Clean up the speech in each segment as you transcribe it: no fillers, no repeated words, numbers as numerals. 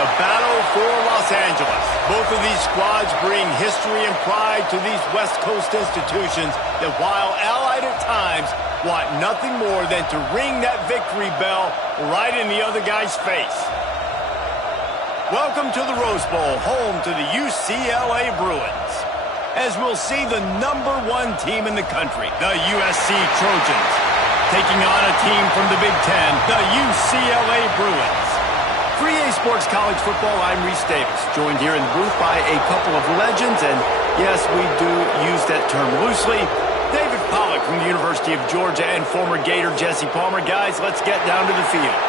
the battle for Los Angeles. Both of these squads bring history and pride to these West Coast institutions that, while allied at times, want nothing more than to ring that victory bell right in the other guy's face. Welcome to the Rose Bowl, home to the UCLA Bruins. As we'll see the #1 team in the country, the USC Trojans, taking on a team from the Big Ten, the UCLA Bruins. For EA Sports College Football, I'm Reese Davis, joined here in the booth by a couple of legends, and yes, we do use that term loosely. David Pollack from the University of Georgia and former Gator Jesse Palmer. Guys, let's get down to the field.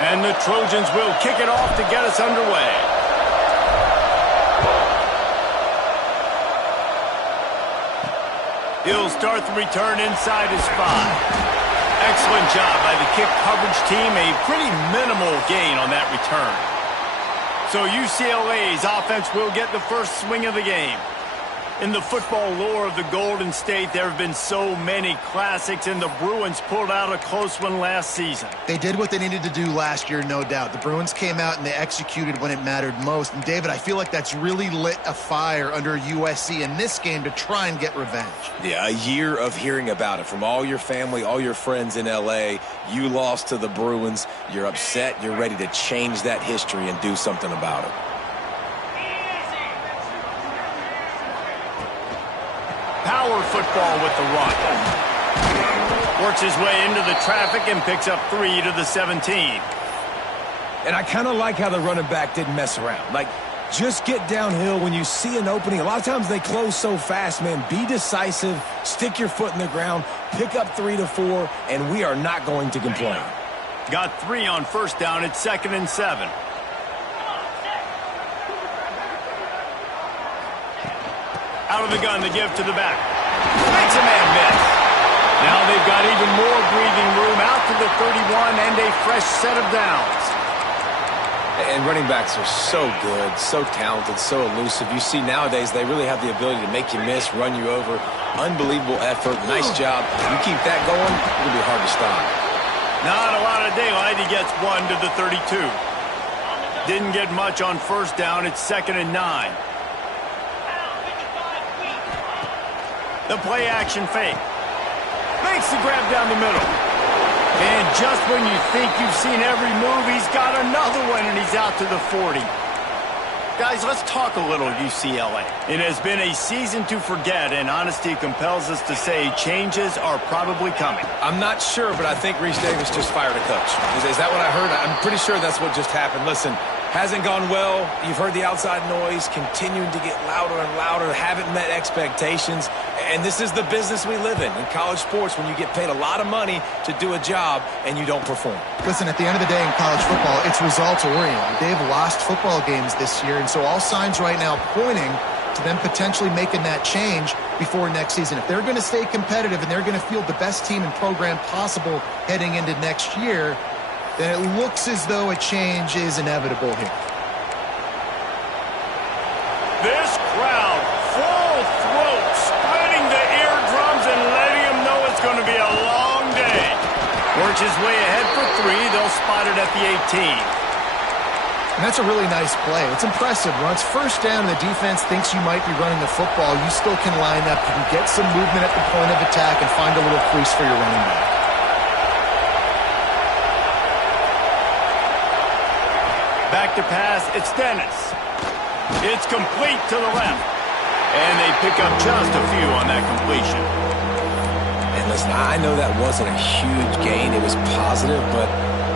And the Trojans will kick it off to get us underway. He'll start the return inside his 5. Excellent job by the kick coverage team. A pretty minimal gain on that return. So UCLA's offense will get the first swing of the game. In the football lore of the Golden State, there have been so many classics, and the Bruins pulled out a close one last season. They did what they needed to do last year, no doubt. The Bruins came out and they executed when it mattered most. And, David, I feel like that's really lit a fire under USC in this game to try and get revenge. Yeah, a year of hearing about it from all your family, all your friends in L.A. You lost to the Bruins. You're upset. You're ready to change that history and do something about it. Power football with the run. Works his way into the traffic and picks up 3 to the 17. And I kind of like how the running back didn't mess around. Like, just get downhill when you see an opening. A lot of times they close so fast, man. Be decisive, stick your foot in the ground, pick up 3 to 4, and we are not going to complain. Got 3 on first down. It's 2nd and 7. Out of the gun, the give to the back. Makes a man miss. Now they've got even more breathing room out to the 31 and a fresh set of downs. And running backs are so good, so talented, so elusive. You see nowadays they really have the ability to make you miss, run you over. Unbelievable effort. Nice job. You keep that going, it'll be hard to stop. Not a lot of daylight. He gets 1 to the 32. Didn't get much on first down. It's 2nd and 9. The play-action fake. Makes the grab down the middle. And just when you think you've seen every move, he's got another one, and he's out to the 40. Guys, let's talk a little UCLA. It has been a season to forget, and honesty compels us to say changes are probably coming. I'm not sure, but I think Reese Davis just fired a coach. Is that what I heard? I'm pretty sure that's what just happened. Listen, hasn't gone well. You've heard the outside noise, continuing to get louder and louder, haven't met expectations. And this is the business we live in college sports, when you get paid a lot of money to do a job and you don't perform. Listen, at the end of the day in college football, it's results-oriented. They've lost football games this year, and so all signs right now pointing to them potentially making that change before next season. If they're going to stay competitive and they're going to field the best team and program possible heading into next year, then it looks as though a change is inevitable here. This crowd, full throat, splitting the eardrums and letting them know it's going to be a long day. Works his way ahead for 3. They'll spot it at the 18. And that's a really nice play. It's impressive. Once first down, the defense thinks you might be running the football. You still can line up. You can get some movement at the point of attack and find a little crease for your running back. Back to pass, it's Dennis. It's complete to the left. And they pick up just a few on that completion. And listen, I know that wasn't a huge gain. It was positive, but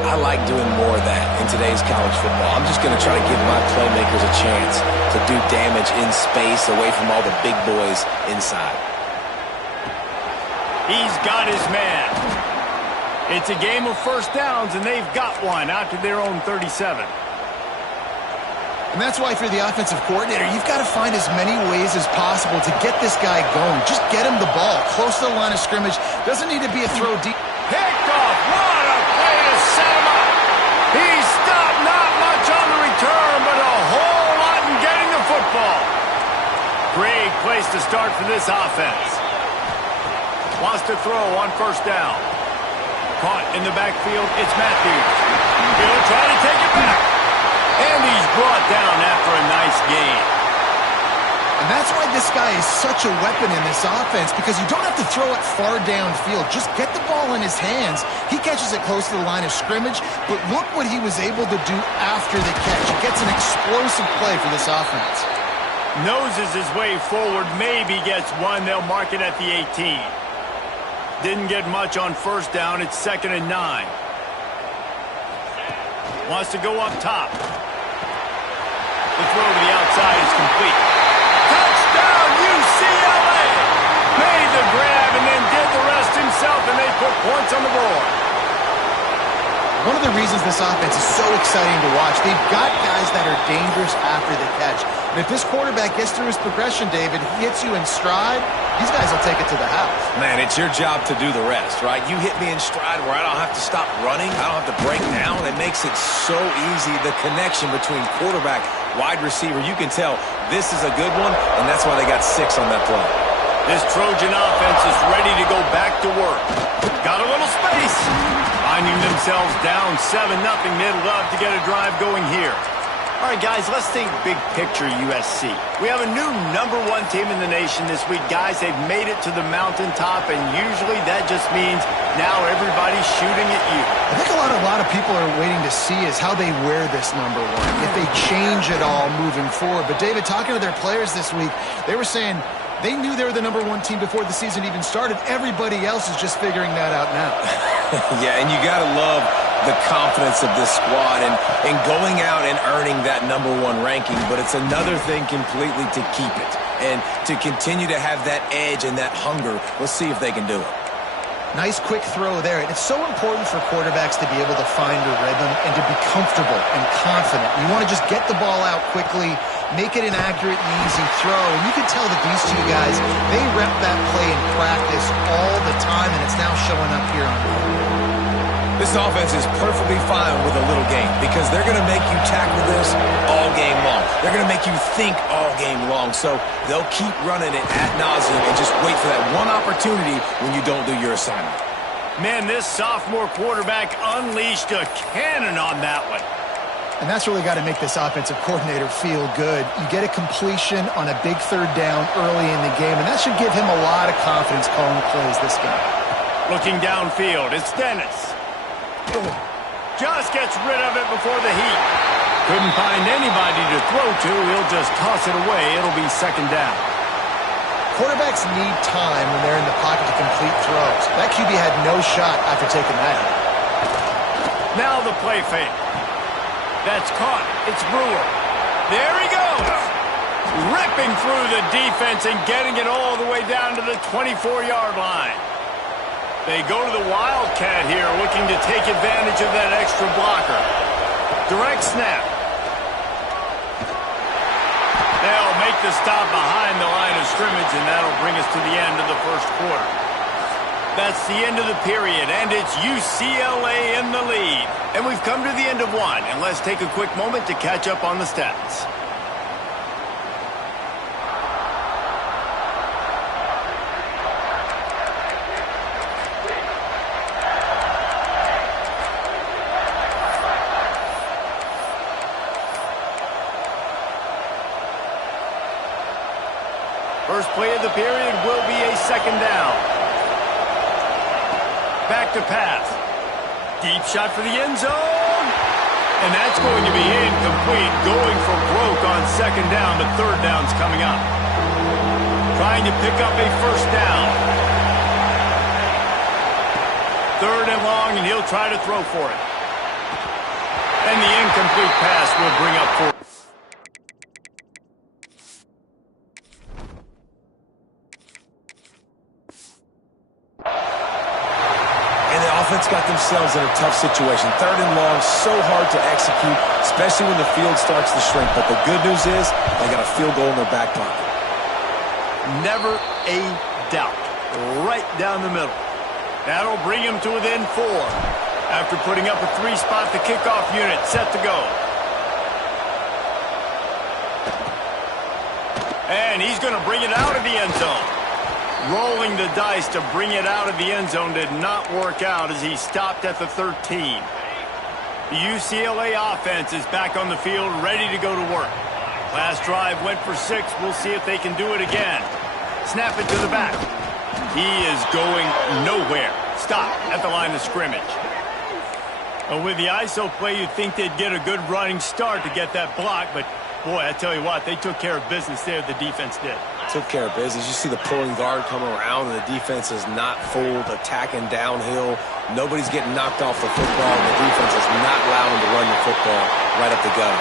I like doing more of that in today's college football. I'm just going to try to give my playmakers a chance to do damage in space away from all the big boys inside. He's got his man. It's a game of first downs, and they've got one out to their own 37. And that's why, if you're the offensive coordinator, you've got to find as many ways as possible to get this guy going. Just get him the ball close to the line of scrimmage. Doesn't need to be a throw deep. Picked off. What a play to set him up. He stopped not much on the return, but a whole lot in getting the football. Great place to start for this offense. Wants to throw on first down. Caught in the backfield, it's Matthews. He'll try to take it back. And he's brought down after a nice gain. And that's why this guy is such a weapon in this offense, because you don't have to throw it far downfield. Just get the ball in his hands. He catches it close to the line of scrimmage, but look what he was able to do after the catch. He gets an explosive play for this offense. Noses his way forward, maybe gets one. They'll mark it at the 18. Didn't get much on first down. It's 2nd and 9. Wants to go up top. The throw to the outside is complete. Touchdown, UCLA! Made the grab and then did the rest himself, and they put points on the board. One of the reasons this offense is so exciting to watch, they've got guys that are dangerous after the catch. And if this quarterback gets through his progression, David, he hits you in stride, these guys will take it to the house. Man, it's your job to do the rest, right? You hit me in stride where I don't have to stop running. I don't have to break down. It makes it so easy. The connection between quarterback, wide receiver, you can tell this is a good one, and that's why they got 6 on that play. This Trojan offense is ready to go back to work. Got a little space. Finding themselves down 7-0. They'd love to get a drive going here. All right, guys, let's think big picture USC. We have a new #1 team in the nation this week. Guys, they've made it to the mountaintop, and usually that just means now everybody's shooting at you. I think a lot of people are waiting to see is how they wear this #1, if they change it all moving forward. But, David, talking to their players this week, they were saying they knew they were the #1 team before the season even started. Everybody else is just figuring that out now. Yeah, and you got to love the confidence of this squad and going out and earning that #1 ranking, but it's another thing completely to keep it and to continue to have that edge and that hunger. Let's see if they can do it. Nice quick throw there. And it's so important for quarterbacks to be able to find a rhythm and to be comfortable and confident. You want to just get the ball out quickly, make it an accurate and easy throw. And you can tell that these two guys, they rep that play in practice all the time, and it's now showing up here on the field. This offense is perfectly fine with a little game because they're going to make you tackle this all game long. They're going to make you think all game long. So they'll keep running it ad nauseum and just wait for that one opportunity when you don't do your assignment. Man, this sophomore quarterback unleashed a cannon on that one. And that's really got to make this offensive coordinator feel good. You get a completion on a big 3rd down early in the game, and that should give him a lot of confidence calling plays this game. Looking downfield, it's Dennis. Just gets rid of it before the heat. Couldn't find anybody to throw to. He'll just toss it away. It'll be 2nd down. Quarterbacks need time when they're in the pocket to complete throws. That QB had no shot after taking that hit. Now the play fake. That's caught. It's Brewer. There he goes. Ripping through the defense and getting it all the way down to the 24-yard line. They go to the Wildcat here, looking to take advantage of that extra blocker. Direct snap. They'll make the stop behind the line of scrimmage, and that'll bring us to the end of the 1st quarter. That's the end of the period, and it's UCLA in the lead. And we've come to the end of 1, and let's take a quick moment to catch up on the stats. First play of the period will be a 2nd down. Back to pass. Deep shot for the end zone. And that's going to be incomplete. Going for broke on 2nd down, but 3rd down's coming up. Trying to pick up a 1st down. 3rd and long, and he'll try to throw for it. And the incomplete pass will bring up 4. Got themselves in a tough situation. 3rd and long, so hard to execute, especially when the field starts to shrink. But the good news is they got a field goal in their back pocket. Never a doubt. Right down the middle. That'll bring him to within 4. After putting up a 3-spot, the kickoff unit set to go. And he's going to bring it out of the end zone. Rolling the dice to bring it out of the end zone did not work out as he stopped at the 13. The UCLA offense is back on the field, ready to go to work. Last drive went for 6. We'll see if they can do it again. Snap it to the back. He is going nowhere. Stop at the line of scrimmage. Well, with the ISO play, you'd think they'd get a good running start to get that block, but boy, I tell you what, they took care of business there, the defense did. Took care of business. You see the pulling guard come around, and the defense is not fooled, attacking downhill. Nobody's getting knocked off the football, and the defense is not allowing to run the football right up the gut.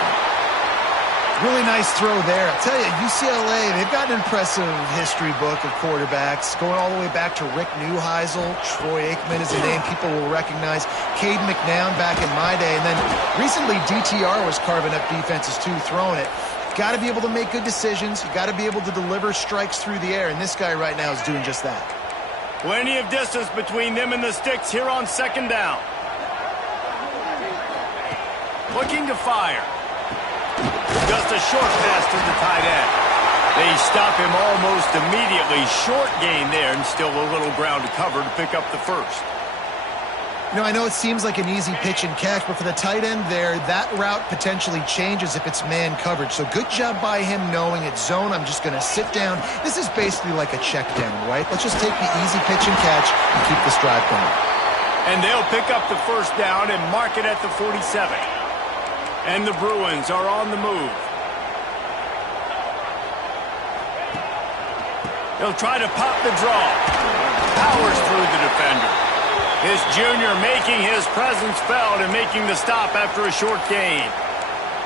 Really nice throw there. I'll tell you, UCLA, they've got an impressive history book of quarterbacks, going all the way back to Rick Neuheisel. Troy Aikman is a name people will recognize. Cade McNown back in my day. And then recently, DTR was carving up defenses too, throwing it. Got to be able to make good decisions. You got to be able to deliver strikes through the air, and this guy right now is doing just that. Plenty of distance between them and the sticks here on second down. Looking to fire. Just a short pass to the tight end. They stop him almost immediately. Short gain there, and still a little ground to cover to pick up the first. You know, I know it seems like an easy pitch and catch, but for the tight end there, that route potentially changes if it's man coverage. So good job by him knowing it's zone. I'm just going to sit down. This is basically like a check down, right? Let's just take the easy pitch and catch and keep this drive going. And they'll pick up the first down and mark it at the 47. And the Bruins are on the move. They'll try to pop the draw. Powers through the defender. This junior making his presence felt and making the stop after a short gain.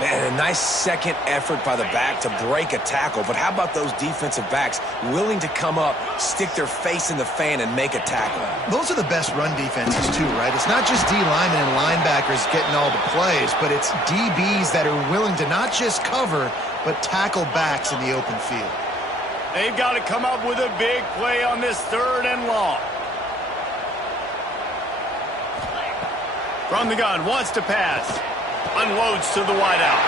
Man, a nice second effort by the back to break a tackle. But how about those defensive backs willing to come up, stick their face in the fan, and make a tackle? Those are the best run defenses, too, right? It's not just D linemen and linebackers getting all the plays, but it's DBs that are willing to not just cover, but tackle backs in the open field. They've got to come up with a big play on this 3rd and long. From the gun, wants to pass. Unloads to the wideout.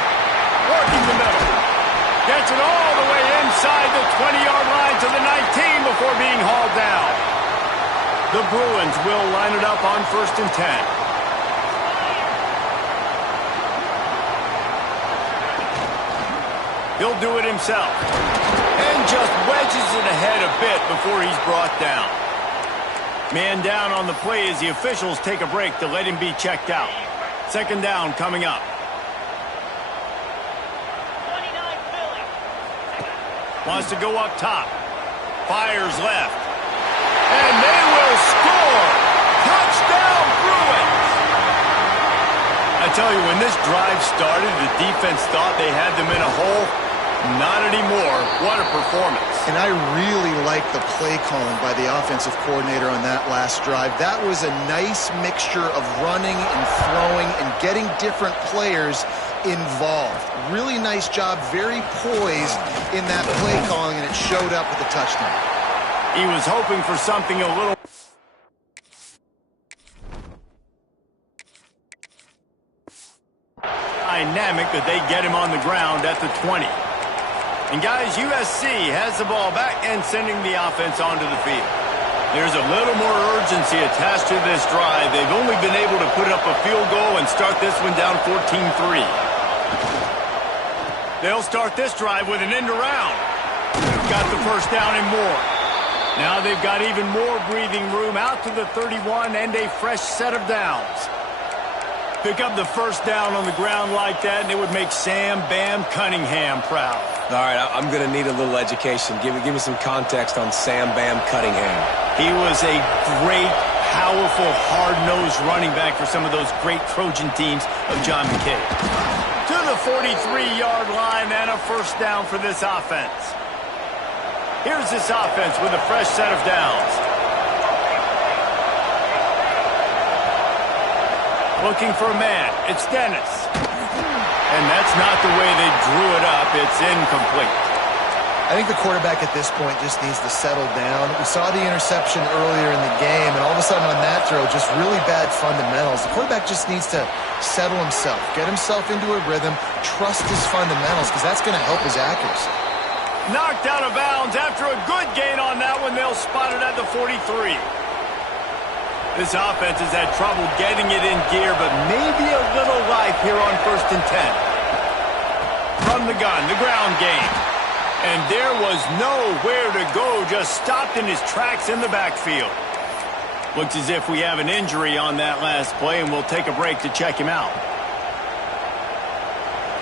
Working the middle. Gets it all the way inside the 20-yard line to the 19 before being hauled down. The Bruins will line it up on 1st and 10. He'll do it himself. And just wedges it ahead a bit before he's brought down. Man down on the play as the officials take a break to let him be checked out. 2nd down coming up. Wants to go up top. Fires left. And they will score! Touchdown Bruins! I tell you, when this drive started, the defense thought they had them in a hole. Not anymore. What a performance. And I really like the play calling by the offensive coordinator on that last drive. That was a nice mixture of running and throwing and getting different players involved. Really nice job, very poised in that play calling, and it showed up with a touchdown. He was hoping for something a little dynamic, but they get him on the ground at the 20. And guys, USC has the ball back and sending the offense onto the field. There's a little more urgency attached to this drive. They've only been able to put up a field goal and start this one down 14-3. They'll start this drive with an end around. Got the first down and more. Now they've got even more breathing room out to the 31 and a fresh set of downs. Pick up the first down on the ground like that, and it would make Sam Bam Cunningham proud. All right, I'm going to need a little education. Give me some context on Sam Bam Cunningham. He was a great, powerful, hard-nosed running back for some of those great Trojan teams of John McKay. To the 43-yard line and a first down for this offense. Here's this offense with a fresh set of downs. Looking for a man. It's Dennis. And that's not the way they drew it up. It's incomplete. I think the quarterback at this point just needs to settle down. We saw the interception earlier in the game, and all of a sudden on that throw, just really bad fundamentals. The quarterback just needs to settle himself, get himself into a rhythm, trust his fundamentals, because that's going to help his accuracy. Knocked out of bounds after a good gain on that one. They'll spot it at the 43. This offense has had trouble getting it in gear, but maybe a little life here on 1st and 10. From the gun, the ground game. And there was nowhere to go, just stopped in his tracks in the backfield. Looks as if we have an injury on that last play, and we'll take a break to check him out.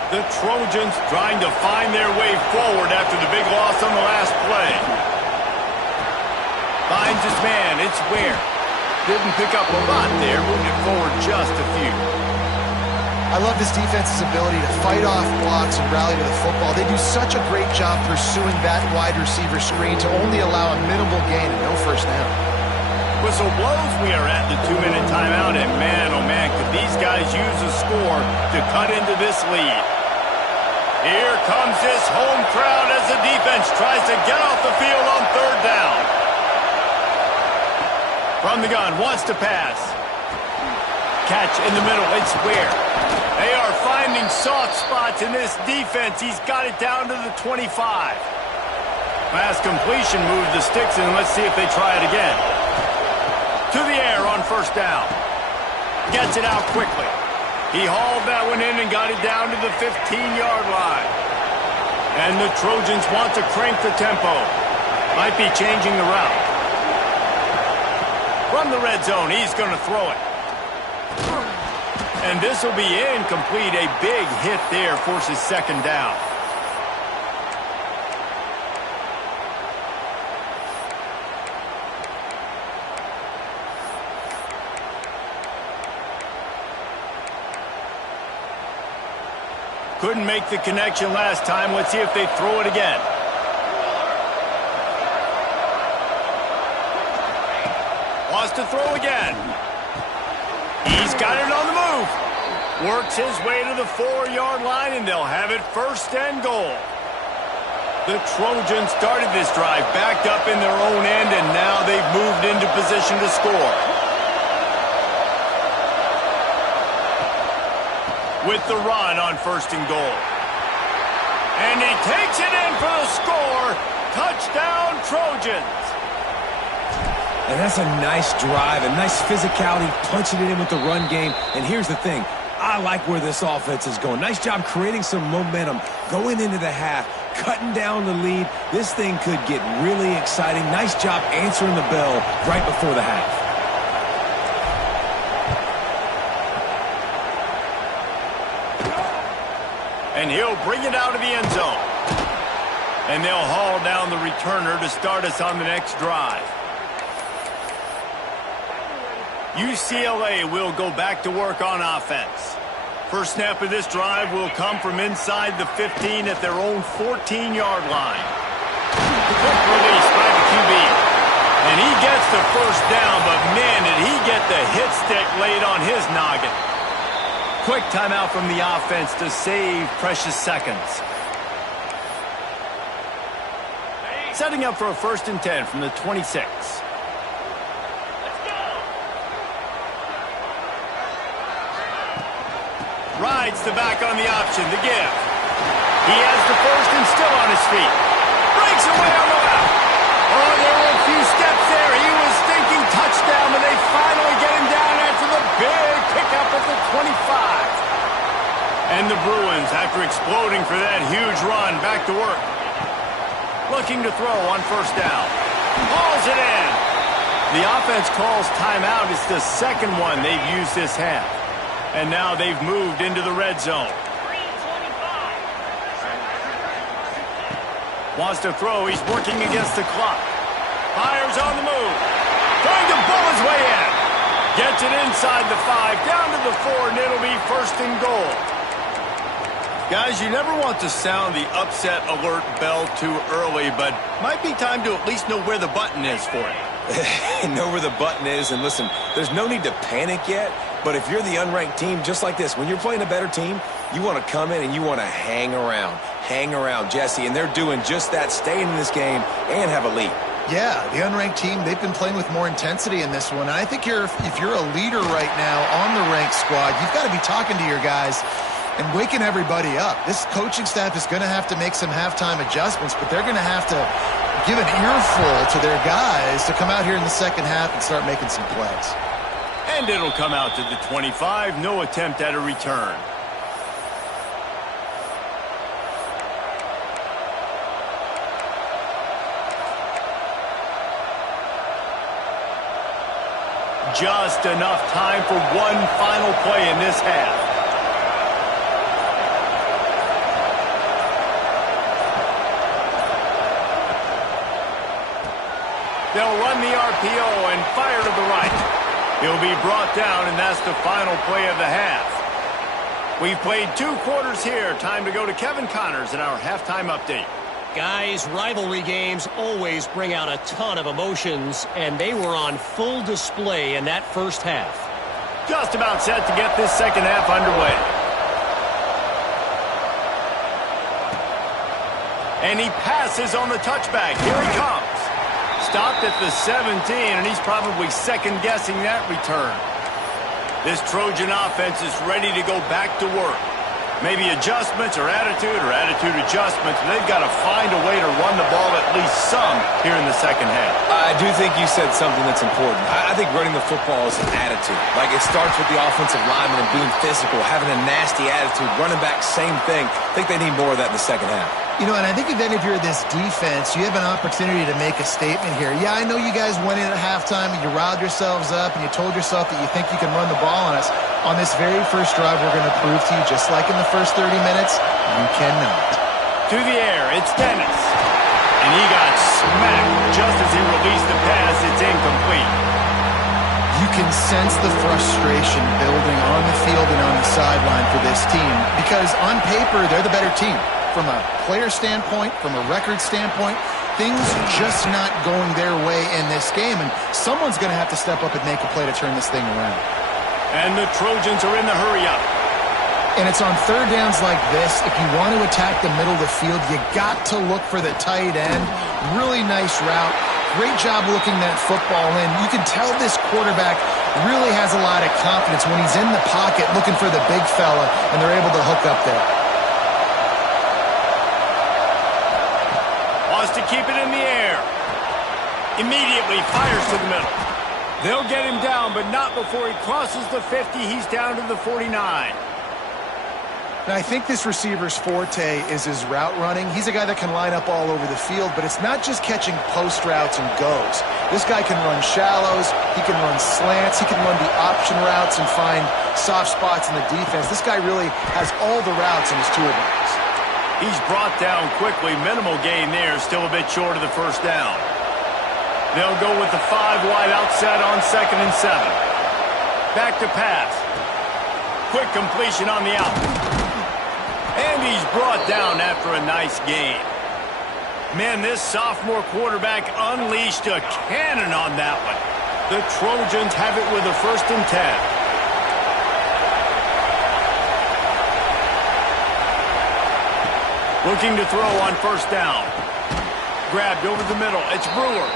The Trojans trying to find their way forward after the big loss on the last play. Finds his man, it's Ware. Didn't pick up a lot there, moved it forward just a few. I love this defense's ability to fight off blocks and rally to the football. They do such a great job pursuing that wide receiver screen to only allow a minimal gain and no first down. Whistle blows, we are at the 2-minute timeout, and man, oh man, could these guys use a score to cut into this lead. Here comes this home crowd as the defense tries to get off the field on 3rd down. From the gun, wants to pass. Catch in the middle, it's Ware. They are finding soft spots in this defense. He's got it down to the 25. Pass completion, moves the sticks, and let's see if they try it again. To the air on 1st down. Gets it out quickly. He hauled that one in and got it down to the 15-yard line. And the Trojans want to crank the tempo. Might be changing the route. From the red zone, he's going to throw it. And this will be incomplete. A big hit there forces 2nd down. Couldn't make the connection last time. Let's see if they throw it again. Wants to throw again. He's got it on the move. Works his way to the 4-yard line, and they'll have it 1st and goal. The Trojans started this drive backed up in their own end, and now they've moved into position to score. With the run on 1st and goal. And he takes it in for the score. Touchdown, Trojans. And that's a nice drive, a nice physicality, punching it in with the run game. And here's the thing. I like where this offense is going. Nice job creating some momentum, going into the half, cutting down the lead. This thing could get really exciting. Nice job answering the bell right before the half. And he'll bring it out of the end zone. And they'll haul down the returner to start us on the next drive. UCLA will go back to work on offense. First snap of this drive will come from inside the 15 at their own 14-yard line. Quick release by the QB. And he gets the first down, but man, did he get the hit stick laid on his noggin. Quick timeout from the offense to save precious seconds. Setting up for a 1st and 10 from the 26. Rides the back on the option, the give. He has the first and still on his feet. Breaks away on the left. Oh, there were a few steps there. He was thinking touchdown, but they finally get him down after the big pickup at the 25. And the Bruins, after exploding for that huge run, back to work. Looking to throw on 1st down. Hauls it in. The offense calls timeout. It's the 2nd one they've used this half. And now they've moved into the red zone. Wants to throw. He's working against the clock. Fires on the move. Trying to bull his way in. Gets it inside the 5, down to the 4, and it'll be 1st and goal. Guys, you never want to sound the upset alert bell too early, but might be time to at least know where the button is for it. Know where the button is, and listen, there's no need to panic yet, but if you're the unranked team, just like this, when you're playing a better team, you want to come in and you want to hang around, Jesse, and they're doing just that, staying in this game and have a lead. Yeah, the unranked team, they've been playing with more intensity in this one, and I think if you're a leader right now on the ranked squad, you've got to be talking to your guys. and waking everybody up. This coaching staff is going to have to make some halftime adjustments, but they're going to have to give an earful to their guys to come out here in the second half and start making some plays. And it'll come out to the 25. No attempt at a return. Just enough time for one final play in this half. They'll run the RPO and fire to the right. He'll be brought down, and that's the final play of the half. We've played 2 quarters here. Time to go to Kevin Connors in our halftime update. Guys, rivalry games always bring out a ton of emotions, and they were on full display in that first half. Just about set to get this second half underway. And he passes on the touchback. Here he comes. Stopped at the 17, and he's probably second-guessing that return. This Trojan offense is ready to go back to work. Maybe adjustments or attitude adjustments. They've got to find a way to run the ball at least some here in the second half. I do think you said something that's important. I think running the football is an attitude. Like, it starts with the offensive lineman and being physical, having a nasty attitude. Running back, same thing. I think they need more of that in the second half. You know, and I think if you're this defense, you have an opportunity to make a statement here. Yeah, I know you guys went in at halftime and you riled yourselves up and you told yourself that you think you can run the ball on us. On this very first drive, we're going to prove to you, just like in the first 30 minutes, you cannot. To the air, it's Dennis. And he got smacked just as he released the pass. It's incomplete. You can sense the frustration building on the field and on the sideline for this team because on paper, they're the better team. From a player standpoint, from a record standpoint, things just not going their way in this game, and someone's going to have to step up and make a play to turn this thing around. And the Trojans are in the hurry-up. And it's on third downs like this. If you want to attack the middle of the field, you got to look for the tight end. Really nice route. Great job looking that football in. You can tell this quarterback really has a lot of confidence when he's in the pocket looking for the big fella, and they're able to hook up there. To keep it in the air. Immediately fires to the middle. They'll get him down, but not before he crosses the 50. He's down to the 49. Now, I think this receiver's forte is his route running. He's a guy that can line up all over the field, but it's not just catching post routes and goes. This guy can run shallows. He can run slants. He can run the option routes and find soft spots in the defense. This guy really has all the routes in his toolbox. He's brought down quickly. Minimal gain there. Still a bit short of the first down. They'll go with the 5 wide outset on 2nd and 7. Back to pass. Quick completion on the out. And he's brought down after a nice gain. Man, this sophomore quarterback unleashed a cannon on that one. The Trojans have it with a 1st and 10. Looking to throw on 1st down. Grabbed over the middle. It's Brewer.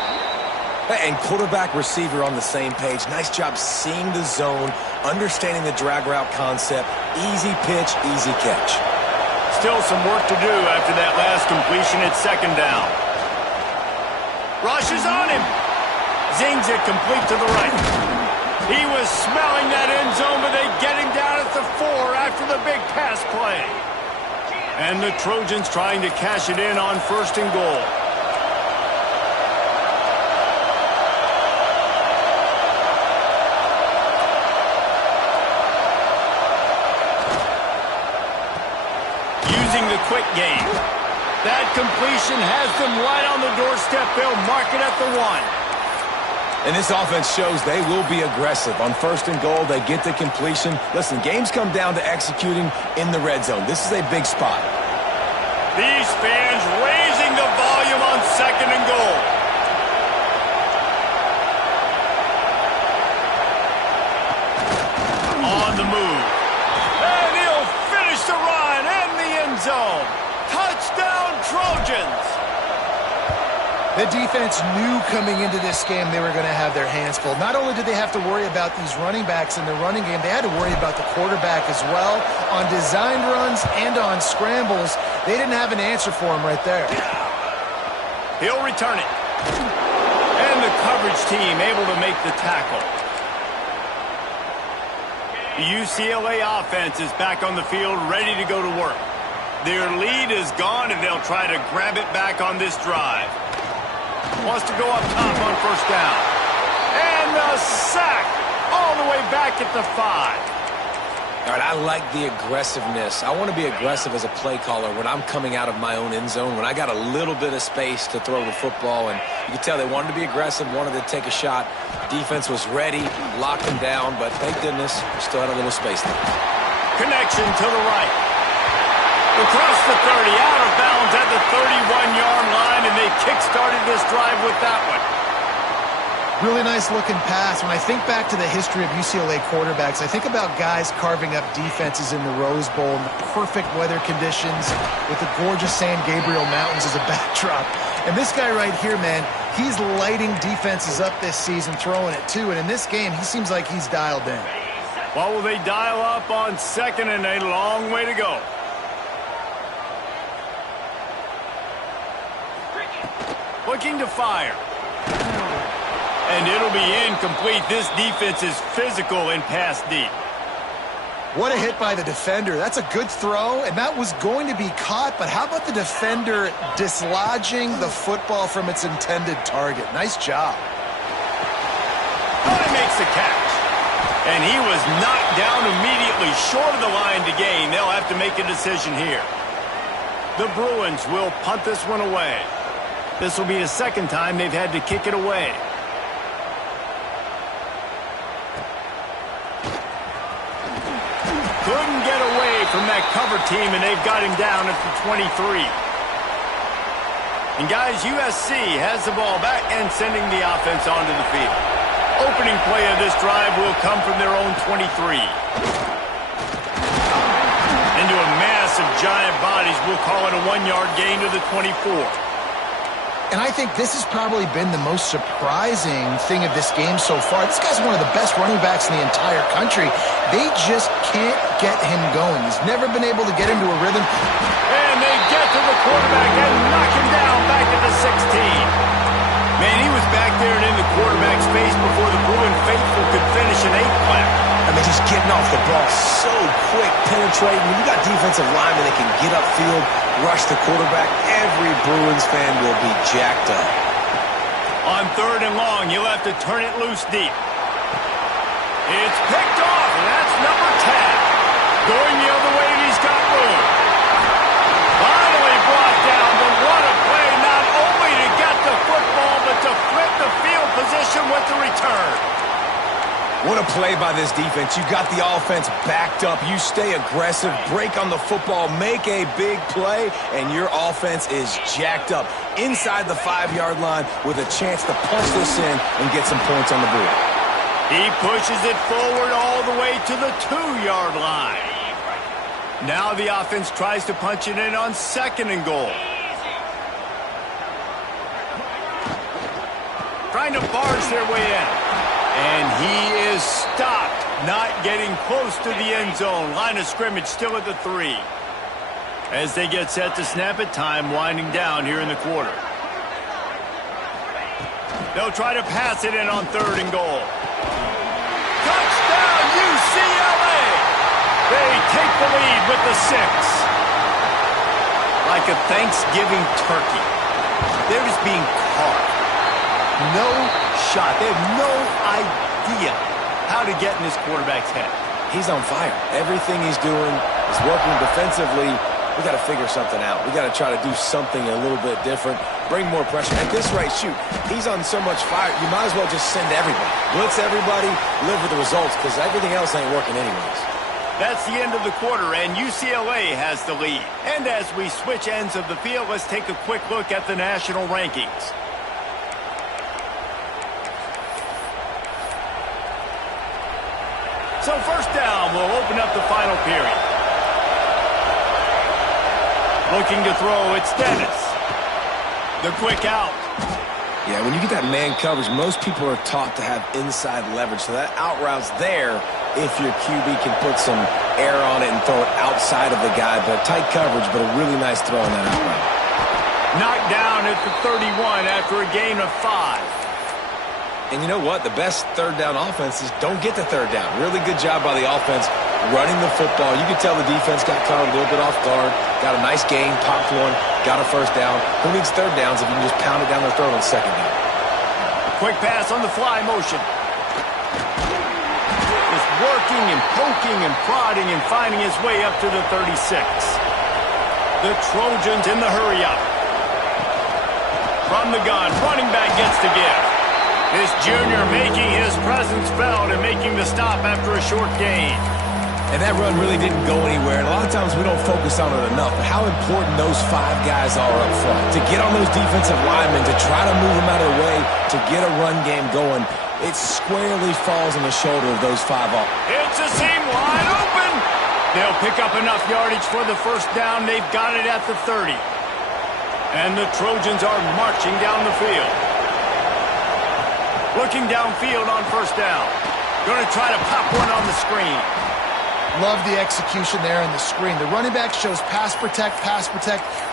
And quarterback receiver on the same page. Nice job seeing the zone, understanding the drag route concept. Easy pitch, easy catch. Still some work to do after that last completion at 2nd down. Rushes on him. Zings it complete to the right. He was smelling that end zone, but they get him down at the 4 after the big pass play. And the Trojans trying to cash it in on 1st and goal. Using the quick game. That completion has them right on the doorstep. They'll mark it at the 1. And this offense shows they will be aggressive. On 1st and goal, they get the completion. Listen, games come down to executing in the red zone. This is a big spot. These fans raising the volume on 2nd and goal. On the move. And he'll finish the run in the end zone. Touchdown, Trojans. The defense knew coming into this game they were going to have their hands full. Not only did they have to worry about these running backs in the running game, they had to worry about the quarterback as well. On designed runs and on scrambles, they didn't have an answer for him right there. He'll return it. And the coverage team able to make the tackle. The UCLA offense is back on the field, ready to go to work. Their lead is gone, and they'll try to grab it back on this drive. Wants to go up top on first down. And the sack all the way back at the 5. All right, I like the aggressiveness. I want to be aggressive as a play caller when I'm coming out of my own end zone, when I got a little bit of space to throw the football. And you can tell they wanted to be aggressive, wanted to take a shot. Defense was ready, locked them down, but thank goodness we still had a little space there. Connection to the right. Across the 30, out of bounds at the 31-yard line, and they kick-started this drive with that one. Really nice looking pass. When I think back to the history of UCLA quarterbacks, I think about guys carving up defenses in the Rose Bowl in the perfect weather conditions with the gorgeous San Gabriel Mountains as a backdrop. And this guy right here, man, he's lighting defenses up this season, throwing it too. And in this game, he seems like he's dialed in. What will they dial up on second, and a long way to go? Looking to fire. And it'll be incomplete. This defense is physical and pass deep. What a hit by the defender. That's a good throw, and that was going to be caught, but how about the defender dislodging the football from its intended target? Nice job. He makes the catch. And he was knocked down immediately short of the line to gain. They'll have to make a decision here. The Bruins will punt this one away. This will be the second time they've had to kick it away. Couldn't get away from that cover team, and they've got him down at the 23. And guys, USC has the ball back and sending the offense onto the field. Opening play of this drive will come from their own 23. Into a mass of giant bodies, we'll call it a 1-yard gain to the 24. And I think this has probably been the most surprising thing of this game so far. This guy's one of the best running backs in the entire country. They just can't get him going. He's never been able to get into a rhythm. And they get to the quarterback and knock him down back at the 16. Man, he was back there and in the quarterback's face before the Bruin faithful could finish an 8-flat. I mean, just getting off the ball so quick, penetrating. When you got defensive linemen that can get upfield, rush the quarterback, every Bruins fan will be jacked up. On third and long, you'll have to turn it loose deep. It's picked off, and that's number 10. Going the other way, and he's got room. Finally brought down, but what a play, not only to get the football, but to flip the field position with the return. What a play by this defense. You got the offense backed up. You stay aggressive, break on the football, make a big play, and your offense is jacked up inside the 5-yard line with a chance to punch this in and get some points on the board. He pushes it forward all the way to the 2-yard line. Now the offense tries to punch it in on second and goal. Trying to barge their way in. And he is stopped, not getting close to the end zone. Line of scrimmage still at the 3. As they get set to snap it, time winding down here in the quarter. They'll try to pass it in on third and goal. Touchdown, UCLA! They take the lead with the 6. Like a Thanksgiving turkey. They're just being caught. No shot. They have no idea how to get in this quarterback's head. He's on fire. Everything he's doing is working defensively. We got to figure something out. We got to try to do something a little bit different. Bring more pressure. At this rate, shoot, he's on so much fire, you might as well just send everybody. Blitz everybody, live with the results, because everything else ain't working anyways. That's the end of the quarter, and UCLA has the lead. And as we switch ends of the field, let's take a quick look at the national rankings. So first down, we'll open up the final period. Looking to throw, it's Dennis. The quick out. Yeah, when you get that man coverage, most people are taught to have inside leverage. So that out route's there if your QB can put some air on it and throw it outside of the guy. But tight coverage, but a really nice throw on that out route. Knocked down at the 31 after a gain of 5. And you know what? The best third down offenses don't get the third down. Really good job by the offense running the football. You could tell the defense got caught a little bit off guard. Got a nice gain, popped one, got a first down. Who needs third downs if you can just pound it down their throat on second down? Quick pass on the fly motion. Just working and poking and prodding and finding his way up to the 36. The Trojans in the hurry up. From the gun, running back gets the give. This junior making his presence felt and making the stop after a short gain. And that run really didn't go anywhere. And a lot of times we don't focus on it enough. But how important those 5 guys are up front. To get on those defensive linemen, to try to move them out of the way, to get a run game going, it squarely falls on the shoulder of those 5 off. It's a seam wide open. They'll pick up enough yardage for the first down. They've got it at the 30. And the Trojans are marching down the field. Looking downfield on first down. Going to try to pop one on the screen. Love the execution there on the screen. The running back shows pass protect,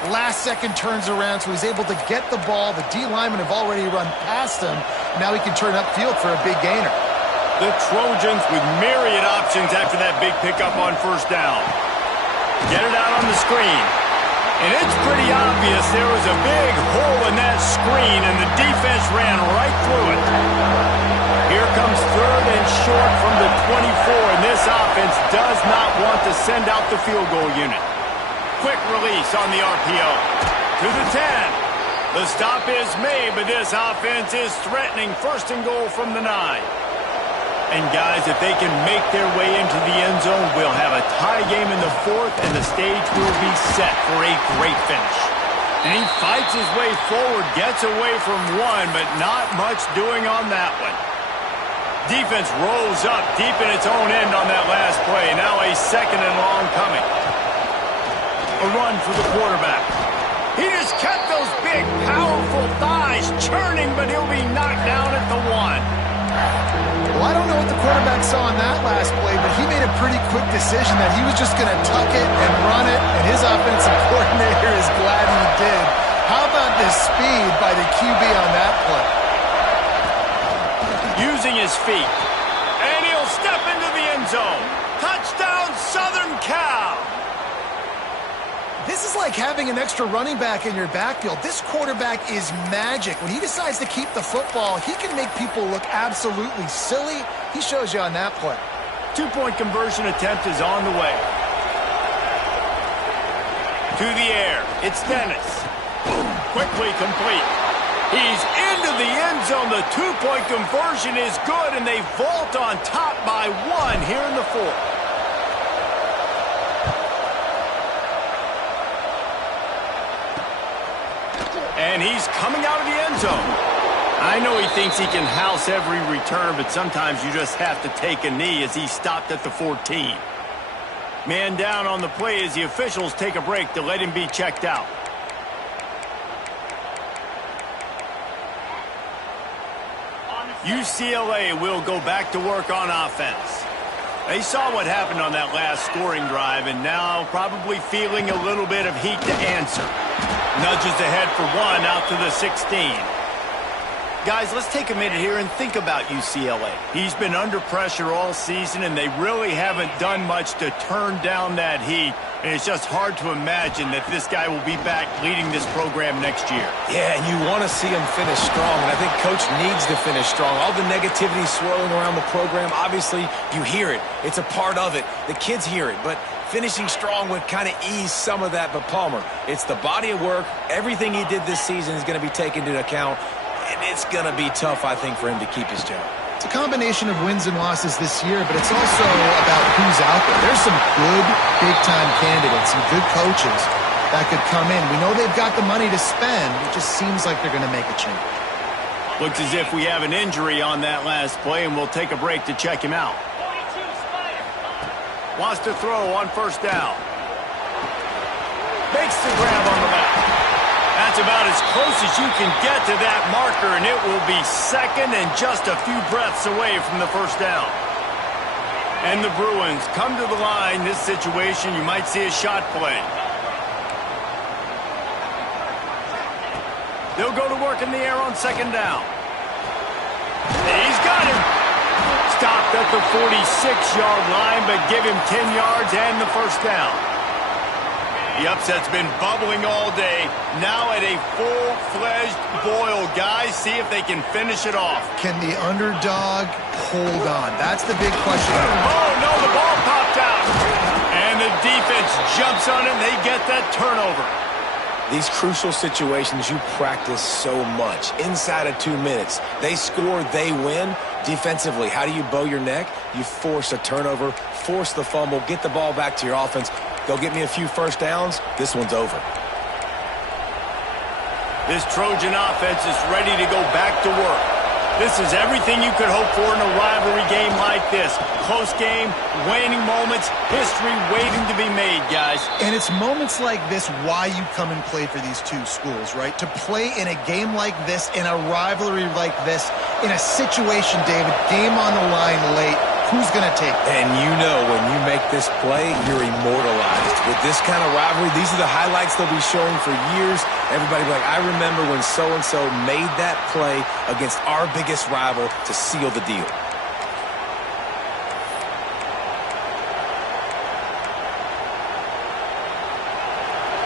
last second turns around, so he's able to get the ball. The D linemen have already run past him. Now he can turn upfield for a big gainer. The Trojans with myriad options after that big pickup on first down. Get it out on the screen. And it's pretty obvious there was a big hole in that screen, and the defense ran right through it. Here comes third and short from the 24, and this offense does not want to send out the field goal unit. Quick release on the RPO. To the 10. The stop is made, but this offense is threatening first and goal from the 9. And guys, if they can make their way into the end zone, we'll have a tie game in the 4th, and the stage will be set for a great finish. And he fights his way forward, gets away from one, but not much doing on that one. Defense rolls up deep in its own end on that last play. Now a second and long coming. A run for the quarterback. He just kept those big, powerful thighs churning, but he'll be knocked down at the 1. Well, I don't know what the quarterback saw on that last play, but he made a pretty quick decision that he was just going to tuck it and run it, and his offensive coordinator is glad he did. How about the speed by the QB on that play? Using his feet, and he'll step into the end zone. Touchdown, Southern Cal! This is like having an extra running back in your backfield. This quarterback is magic. When he decides to keep the football, he can make people look absolutely silly. He shows you on that play. 2-point conversion attempt is on the way. To the air. It's Dennis. Quickly complete. He's into the end zone. The 2-point conversion is good, and they vault on top by 1 here in the 4th. And he's coming out of the end zone. I know he thinks he can house every return, but sometimes you just have to take a knee as he stopped at the 14. Man down on the play as the officials take a break to let him be checked out. UCLA will go back to work on offense. They saw what happened on that last scoring drive, and now probably feeling a little bit of heat to answer. Nudges ahead for 1 out to the 16. Guys, let's take a minute here and think about UCLA. He's been under pressure all season, and they really haven't done much to turn down that heat. And it's just hard to imagine that this guy will be back leading this program next year. Yeah, and you want to see him finish strong, and I think Coach needs to finish strong. All the negativity swirling around the program, obviously, you hear it. It's a part of it. The kids hear it, but finishing strong would kind of ease some of that. But Palmer, it's the body of work. Everything he did this season is going to be taken into account, and it's going to be tough, I think, for him to keep his job. It's a combination of wins and losses this year, but it's also about who's out there. There's some good big-time candidates, some good coaches that could come in. We know they've got the money to spend. It just seems like they're going to make a change. Looks as if we have an injury on that last play, and we'll take a break to check him out. Wants to throw on first down. Makes the grab on the back. That's about as close as you can get to that marker, and it will be second and just a few breaths away from the first down. And the Bruins come to the line. This situation, you might see a shot play. They'll go to work in the air on second down. He's got him. Stopped at the 46-yard line, but give him 10 yards and the first down. The upset's been bubbling all day. Now at a full-fledged boil. Guys, see if they can finish it off. Can the underdog hold on? That's the big question. Oh, no, the ball popped out. And the defense jumps on it, and they get that turnover. These crucial situations you practice so much. Inside of 2 minutes, they score, they win. Defensively, how do you bow your neck? You force a turnover, force the fumble, get the ball back to your offense. Go get me a few first downs. This one's over. This Trojan offense is ready to go back to work. This is everything you could hope for in a rivalry game like this. Close game, waning moments, history waiting to be made, guys. And it's moments like this why you come and play for these two schools, right? To play in a game like this, in a rivalry like this, in a situation, David, game on the line late, who's going to take it? And you know when you make this play, you're immortalized. With this kind of rivalry, these are the highlights they'll be showing for years. Everybody will be like, I remember when so-and-so made that play against our biggest rival to seal the deal.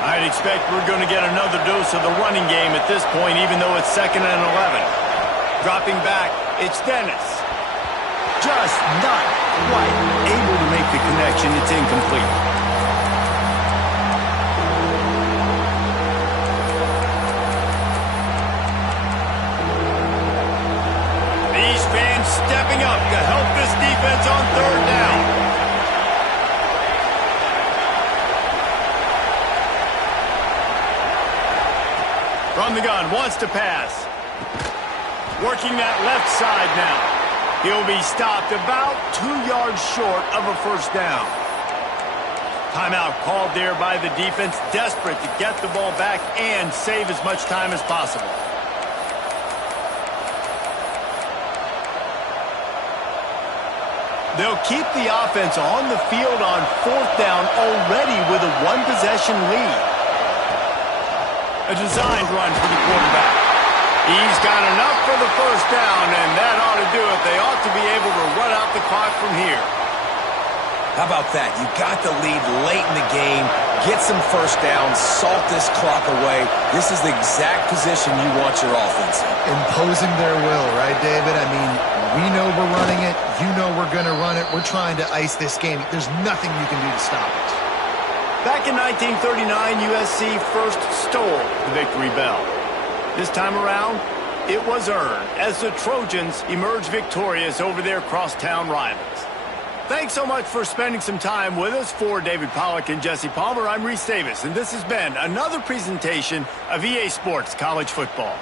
I'd expect we're going to get another dose of the running game at this point, even though it's 2nd and 11. Dropping back, it's Dennis. Just not quite able to make the connection. It's incomplete. These fans stepping up to help this defense on third down. From the gun, wants to pass. Working that left side now. He'll be stopped about 2 yards short of a first down. Timeout called there by the defense, desperate to get the ball back and save as much time as possible. They'll keep the offense on the field on fourth down already with a one-possession lead. A designed run for the quarterback. He's got enough for the first down, and that ought to do it. They ought to be able to run out the clock from here. How about that? You got the lead late in the game. Get some first downs. Salt this clock away. This is the exact position you want your offense in. Imposing their will, right, David? I mean, we know we're running it. You know we're going to run it. We're trying to ice this game. There's nothing you can do to stop it. Back in 1939, USC first stole the victory bell. This time around, it was earned as the Trojans emerged victorious over their crosstown rivals. Thanks so much for spending some time with us. For David Pollack and Jesse Palmer, I'm Reese Davis, and this has been another presentation of EA Sports College Football.